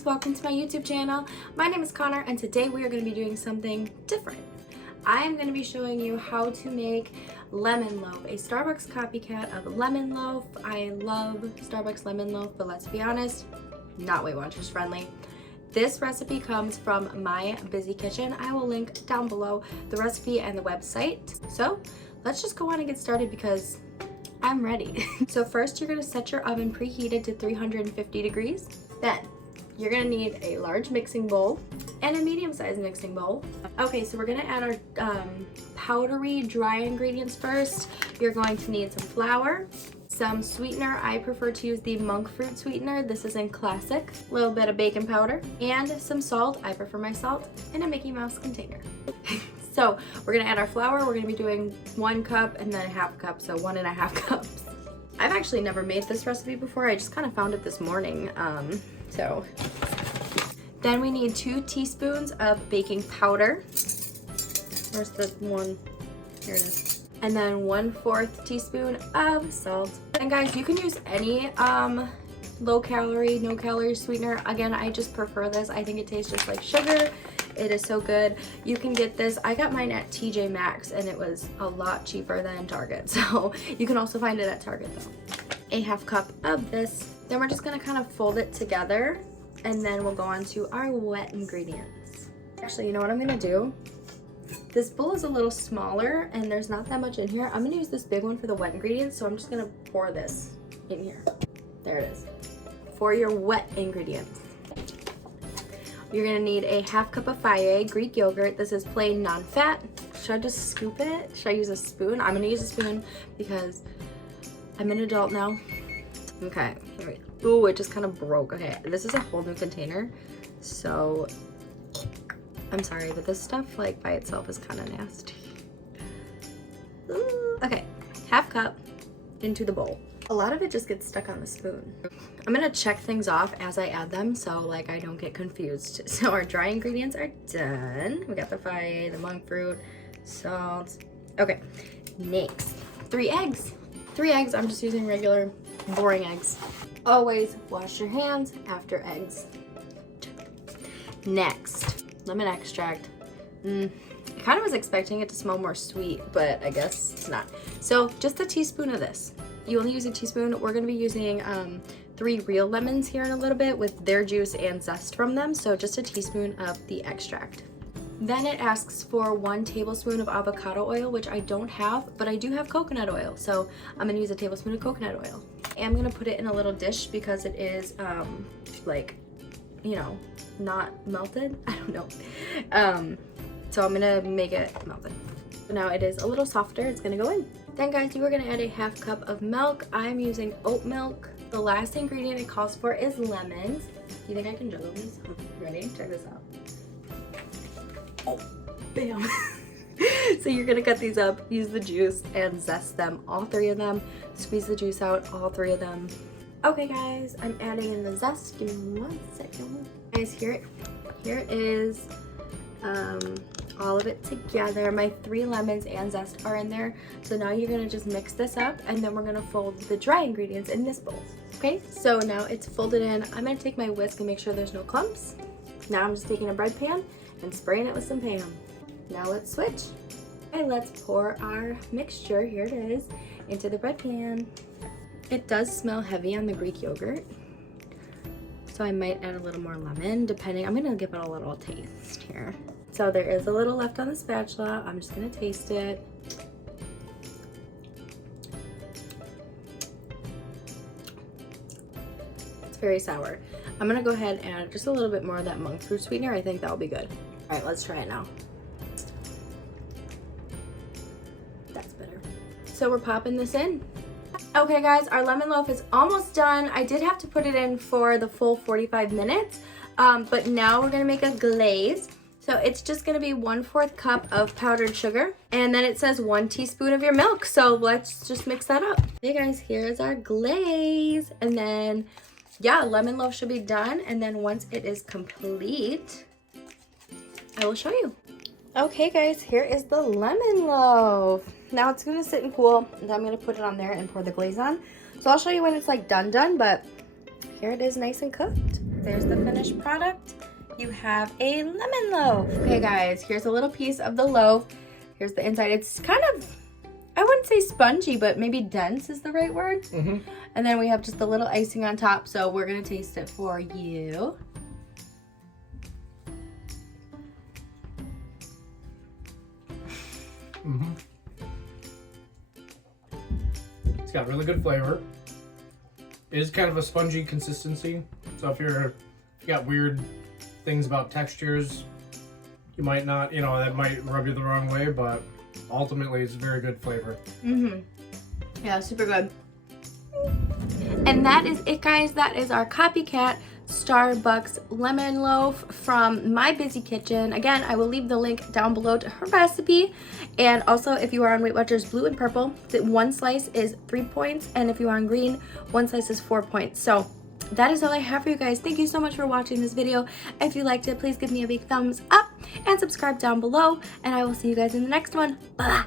friends, welcome to my YouTube channel. My name is Connor and today we are going to be doing something different. I am going to be showing you how to make lemon loaf, a Starbucks copycat of lemon loaf. I love Starbucks lemon loaf, but let's be honest, not Weight Watchers friendly. This recipe comes from my busy kitchen. I will link down below the recipe and the website. So let's just go on and get started because I'm ready. So first you're gonna set your oven preheated to 350 degrees. Then you're gonna need a large mixing bowl and a medium-sized mixing bowl. Okay, so we're gonna add our powdery dry ingredients first. You're going to need some flour, some sweetener. I prefer to use the monk fruit sweetener. This is in classic. A little bit of baking powder and some salt. I prefer my salt in a Mickey Mouse container. So we're gonna add our flour. We're gonna be doing 1 cup and then a half cup, so 1.5 cups. I've actually never made this recipe before. I just kind of found it this morning. Then we need 2 teaspoons of baking powder. Where's the one? Here it is. And then 1/4 teaspoon of salt. And guys, you can use any low calorie, no calorie sweetener. Again, I just prefer this. I think it tastes just like sugar. It is so good. You can get this. I got mine at TJ Maxx and it was a lot cheaper than Target. So you can also find it at Target though. 1/2 cup of this. Then we're just gonna kind of fold it together and then we'll go on to our wet ingredients. Actually, you know what I'm gonna do? This bowl is a little smaller and there's not that much in here. I'm gonna use this big one for the wet ingredients. So I'm just gonna pour this in here. There it is. For your wet ingredients. You're gonna need a 1/2 cup of Fage Greek yogurt. This is plain non-fat. Should I just scoop it? Should I use a spoon? I'm gonna use a spoon because I'm an adult now. Okay, here we go. Ooh, it just kind of broke. Okay, this is a whole new container. So, I'm sorry, but this stuff like by itself is kind of nasty. Ooh. Okay, 1/2 cup into the bowl. A lot of it just gets stuck on the spoon. I'm gonna check things off as I add them so like I don't get confused. So our dry ingredients are done. We got the Fage, the monk fruit, salt. Okay, next, 3 eggs. 3 eggs, I'm just using regular boring eggs. Always wash your hands after eggs. Next, lemon extract. I kind of was expecting it to smell more sweet, but I guess it's not. So just a teaspoon of this. You only use a teaspoon. We're going to be using 3 real lemons here in a little bit with their juice and zest from them. So just a teaspoon of the extract. Then it asks for 1 tablespoon of avocado oil, which I don't have, but I do have coconut oil. So I'm going to use a tablespoon of coconut oil. And I'm going to put it in a little dish because it is like, you know, not melted. I don't know. So I'm going to make it melted. So now it is a little softer. It's going to go in. Then guys, you are going to add a 1/2 cup of milk. I'm using oat milk. The last ingredient it calls for is lemons. Do you think I can juggle these? Ready? Check this out. Oh, bam. So you're going to cut these up, use the juice, and zest them, all 3 of them. Squeeze the juice out, all 3 of them. Okay guys, I'm adding in the zest. Give me 1 second. Guys, here it is. All of it together. My 3 lemons and zest are in there. So now you're gonna just mix this up and then we're gonna fold the dry ingredients in this bowl. Okay, so now it's folded in. I'm gonna take my whisk and make sure there's no clumps. Now I'm just taking a bread pan and spraying it with some Pam. Now let's switch. Okay, let's pour our mixture, here it is, into the bread pan. It does smell heavy on the Greek yogurt. So I might add a little more lemon, depending. I'm gonna give it a little taste here. So there is a little left on the spatula. I'm just gonna taste it. It's very sour. I'm gonna go ahead and add just a little bit more of that monk fruit sweetener. I think that'll be good. All right, let's try it now. That's better. So we're popping this in. Okay guys, our lemon loaf is almost done. I did have to put it in for the full 45 minutes, but now we're gonna make a glaze. So it's just gonna be 1/4 cup of powdered sugar, and then it says 1 teaspoon of your milk. So let's just mix that up. Hey guys, here's our glaze. And then, yeah, lemon loaf should be done. And then once it is complete, I will show you. Okay guys, here is the lemon loaf. Now it's gonna sit and cool, and I'm gonna put it on there and pour the glaze on. So I'll show you when it's like done, but here it is nice and cooked. there's the finished product. You have a lemon loaf. Okay guys, here's a little piece of the loaf. Here's the inside. It's kind of, I wouldn't say spongy, but maybe dense is the right word. And then we have just a little icing on top, so we're gonna taste it for you. It's got really good flavor. It is kind of a spongy consistency, so if you got weird things about textures, you might not, you know, that might rub you the wrong way, but ultimately it's very good flavor. Yeah, super good. And that is it, guys. That is our Copycat Starbucks lemon loaf from My Busy Kitchen. Again, I will leave the link down below to her recipe. And also, if you are on Weight Watchers blue and purple, one slice is 3 points, and if you are on green, one slice is 4 points. So that is all I have for you guys. Thank you so much for watching this video. If you liked it, please give me a big thumbs up and subscribe down below, and I will see you guys in the next one. Bye.